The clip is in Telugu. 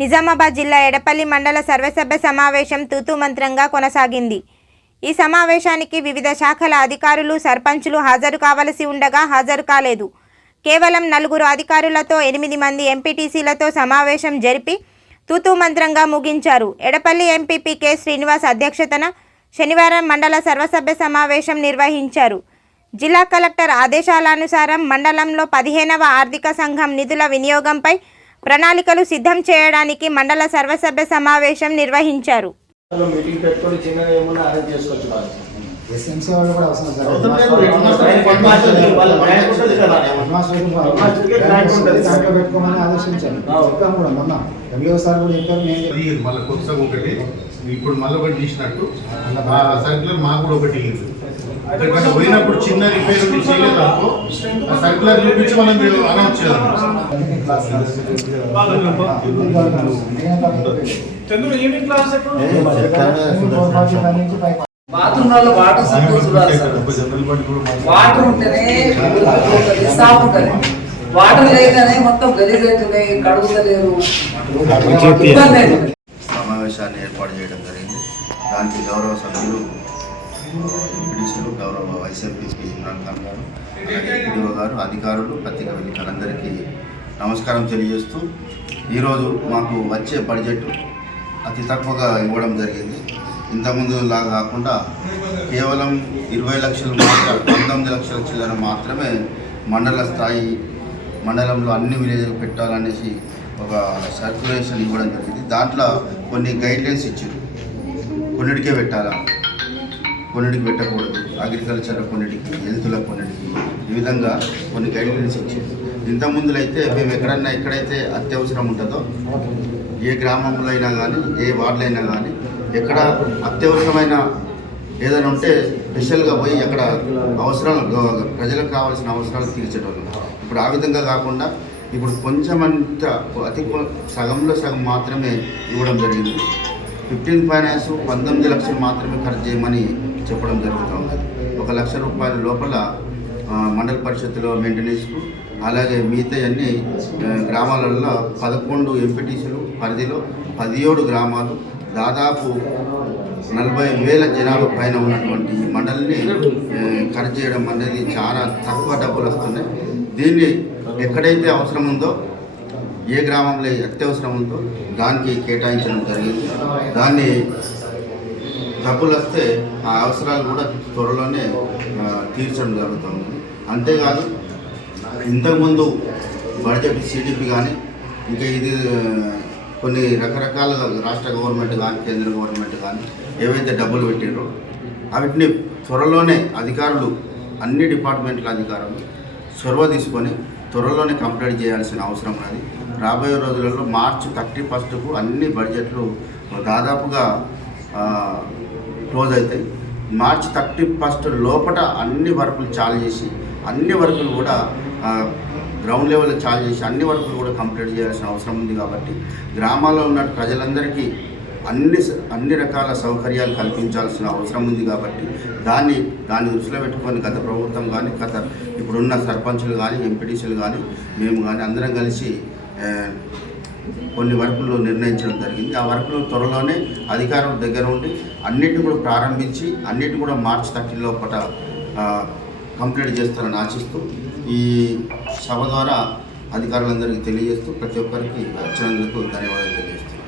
నిజామాబాద్ జిల్లా ఎడపల్లి మండల సర్వసభ్య సమావేశం తూతూ మంత్రంగా కొనసాగింది. ఈ సమావేశానికి వివిధ శాఖల అధికారులు, సర్పంచులు హాజరు కావలసి ఉండగా హాజరు కాలేదు. కేవలం 4 అధికారులతో 8 మంది ఎంపీటీసీలతో సమావేశం జరిపి తూతూ మంత్రంగా ముగించారు. ఎడపల్లి ఎంపీపీ కె శ్రీనివాస్ అధ్యక్షతన శనివారం మండల సర్వసభ్య సమావేశం నిర్వహించారు. జిల్లా కలెక్టర్ ఆదేశాలనుసారం మండలంలో 15వ ఆర్థిక సంఘం నిధుల వినియోగంపై ప్రణాళికలు సిద్ధం చేయడానికి మండల సర్వసభ్య సమావేశం నిర్వహించారు. ఇప్పుడు మళ్ళీ ఒకటి తీసినట్టు సర్క్యులర్ మాకు కూడా ఒకటి ఎందుకంటే పోయినప్పుడు చిన్న రిపేర్ చేయలేదనుకో సర్క్యులర్ చూపించి మనం అనౌన్స్ చేయాలి. బాత్రూంలో వాటర్ వాటర్ ఉంటేనే సాఫ్ ఉంటుంది, వాటర్ లేదనే మొత్తం గలీజ్ అవుతున్నాయి, కడుగుతలేరు. సమావేశాన్ని ఏర్పాటు చేయడం జరిగింది. దానికి గౌరవ సభ్యులు ఎంపీడీసీలు, గౌరవ వైస్ ఎంపీపీ ఇమ్రాన్ ఖాన్ గారు, అలాగే ఎంపీడీఓ గారు, అధికారులు, పత్రికా విలేకరులందరికీ నమస్కారం తెలియజేస్తూ ఈరోజు మాకు వచ్చే బడ్జెట్ అతి తక్కువగా ఇవ్వడం జరిగింది. ఇంతకుముందు లాగా కాకుండా కేవలం 20 లక్షలు మాత్రం 19 లక్షల చిల్లర మాత్రమే మండల స్థాయి మండలంలో అన్ని విలేజ్లకు పెట్టాలనేసి ఒక సర్క్యులేషన్ ఇవ్వడం జరిగింది. దాంట్లో కొన్ని గైడ్లైన్స్ ఇచ్చారు. కొన్నిటికే పెట్టాలా, కొన్నిటికి పెట్టకూడదు, అగ్రికల్చర్ కొన్నిటికి, హెల్త్లో కొన్నిటికి, ఈ విధంగా కొన్ని గైడ్లైన్స్ ఇచ్చారు. ఇంతకుముందులో అయితే మేము ఎక్కడైతే అత్యవసరం ఉంటుందో, ఏ గ్రామంలో అయినా కానీ, ఏ వార్డులో అయినా కానీ, ఎక్కడ అత్యవసరమైన ఏదైనా ఉంటే స్పెషల్గా పోయి అక్కడ అవసరాలు, ప్రజలకు కావాల్సిన అవసరాలు తీర్చేటోళ్ళు. ఇప్పుడు ఆ విధంగా కాకుండా ఇప్పుడు కొంచెమంత అతి సగంలో సగం మాత్రమే ఇవ్వడం జరిగింది. 15 ఫైనాన్స్ 19 లక్షలు మాత్రమే ఖర్చు చేయమని చెప్పడం జరుగుతుంది. 1 లక్ష రూపాయల లోపల మండల పరిషత్తులో మెయింటెనెన్స్కు, అలాగే మిగతా అన్ని గ్రామాలలో 11 ఎంపీటీసీలు పరిధిలో 17 గ్రామాలు, దాదాపు 40,000 జనాభా పైన ఉన్నటువంటి ఈ మండలిని ఖర్చు చేయడం అనేది చాలా తక్కువ డబ్బులు వస్తున్నాయి. దీన్ని ఎక్కడైతే అవసరం ఉందో, ఏ గ్రామంలో అత్యవసరం ఉందో దానికి కేటాయించడం జరిగింది. దాన్ని డబ్బులు వస్తే ఆ అవసరాలు కూడా త్వరలోనే తీర్చడం జరుగుతుంది. అంతేకాదు ఇంతకుముందు బడ్జెట్ సిడిపి కానీ, ఇంకా ఇది కొన్ని రకరకాల రాష్ట్ర గవర్నమెంట్ కానీ, కేంద్ర గవర్నమెంట్ కానీ ఏవైతే డబ్బులు పెట్టారో వాటిని త్వరలోనే అధికారులు, అన్ని డిపార్ట్మెంట్ల అధికారులు చొరవ తీసుకొని త్వరలోనే కంప్లీట్ చేయాల్సిన అవసరం ఉన్నది. రాబోయే రోజులలో మార్చి 31కు అన్ని బడ్జెట్లు దాదాపుగా క్లోజ్ అవుతాయి. మార్చి 31 లోపల అన్ని వర్కులు చాలు చేసి, అన్ని వర్కులు కూడా గ్రౌండ్ లెవెల్లో చాలు చేసి అన్ని వర్కులు కూడా కంప్లీట్ చేయాల్సిన అవసరం ఉంది. కాబట్టి గ్రామాల్లో ఉన్న ప్రజలందరికీ అన్ని రకాల సౌకర్యాలు కల్పించాల్సిన అవసరం ఉంది. కాబట్టి దాన్ని దృష్టిలో పెట్టుకొని గత ప్రభుత్వం కానీ, ఇప్పుడున్న సర్పంచులు కానీ, ఎంపీటీసీలు కానీ, మేము కానీ అందరం కలిసి కొన్ని వర్కులు నిర్ణయించడం జరిగింది. ఆ వర్కులు త్వరలోనే అధికారుల దగ్గర ఉండి అన్నిటిని కూడా ప్రారంభించి అన్నిటిని కూడా మార్చి 30 లోపల కంప్లీట్ చేస్తారని ఆశిస్తూ ఈ సభ ద్వారా అధికారులందరికీ తెలియజేస్తూ ప్రతి ఒక్కరికి వచ్చినందుకు ధన్యవాదాలు తెలియజేస్తాను.